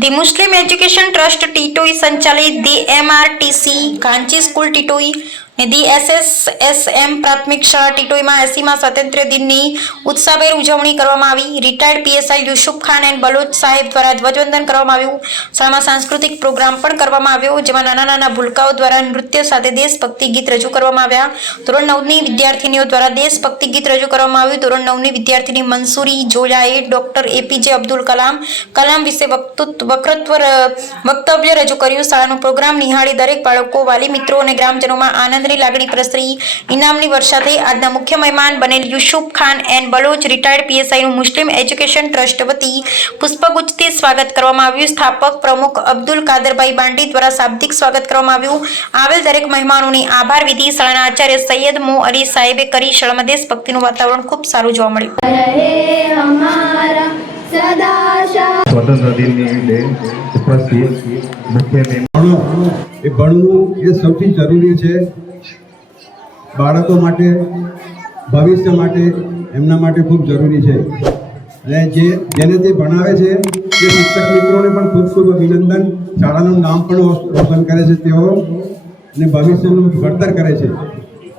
The Muslim education trust Titoi સંચાલિત the MRTC Kanchi school Titoi અને the SSSM પ્રાથમિક શાળા ટીટોઈમાં 80મા સ્વાતંત્ર્ય દિનની ઉત્સાહભેર ઉજવણી કરવામાં આવી। Retired PSI Yusuf Khan and Baloch સાહેબ દ્વારા ધ્વજવંદન કરવામાં આવ્યું। શાળામાં સાંસ્કૃતિક પ્રોગ્રામ પણ કરવામાં આવ્યો, જેમાં નાના નાના ભૂલકાઓ દ્વારા નૃત્ય સાથે દેશભક્તિ ગીત રજૂ કરવામાં આવ્યા। ધોરણ 9ની વિદ્યાર્થીનીઓ દ્વારા દેશભક્તિ ગીત રજૂ કરવામાં આવ્યું। ધોરણ 9ની વિદ્યાર્થીની મંસૂરી જોયાએ ડોક્ટર APJ અબ્દુલ કલામ વિશે વક્તવ્ય રજૂ કર્યું। શાળાનો પ્રોગ્રામ નિહાળી દરેક બાળકો, વાલી મિત્રો અને ગ્રામજનોમાં આનંદની લાગણી પ્રસરી ઇનામની વર્ષા થઈ। આજના મુખ્ય મહેમાન બનેલ Yusuf Khan and Baloch retired PSI નું મુસ્લિમ એજ્યુકેશન ટ્રસ્ટ વતી પુષ્પગુચ્છથી સ્વાગત કરવામાં આવ્યું। સ્થાપક પ્રમુખ અબ્દુલ કાદરભાઈ બાંડી દ્વારા શાબ્દિક સ્વાગત કરવામાં આવ્યું। આવેલ દરેક મહેમાનોની આભાર વિધિ શાળાના આચાર્ય સૈયદ મો અલી સાહેબે કરી। શાળામાં દેશભક્તિનું વાતાવરણ ખૂબ સારું જોવા મળ્યું। સ્વતંત્ર દિન નિમિત્તે ઉપસ્થિત મુખ્ય મહેમાનો એ ભણવું એ સૌથી જરૂરી છે બાળકો માટે, ભવિષ્ય માટે, એમના માટે ખૂબ જરૂરી છે। અને જેને તે ભણાવે છે તે શિક્ષક મિત્રોને પણ ખૂબ ખૂબ અભિનંદન। શાળાનું નામ પણ રોશન કરે છે તેઓ અને ભવિષ્યનું ઘડતર કરે છે।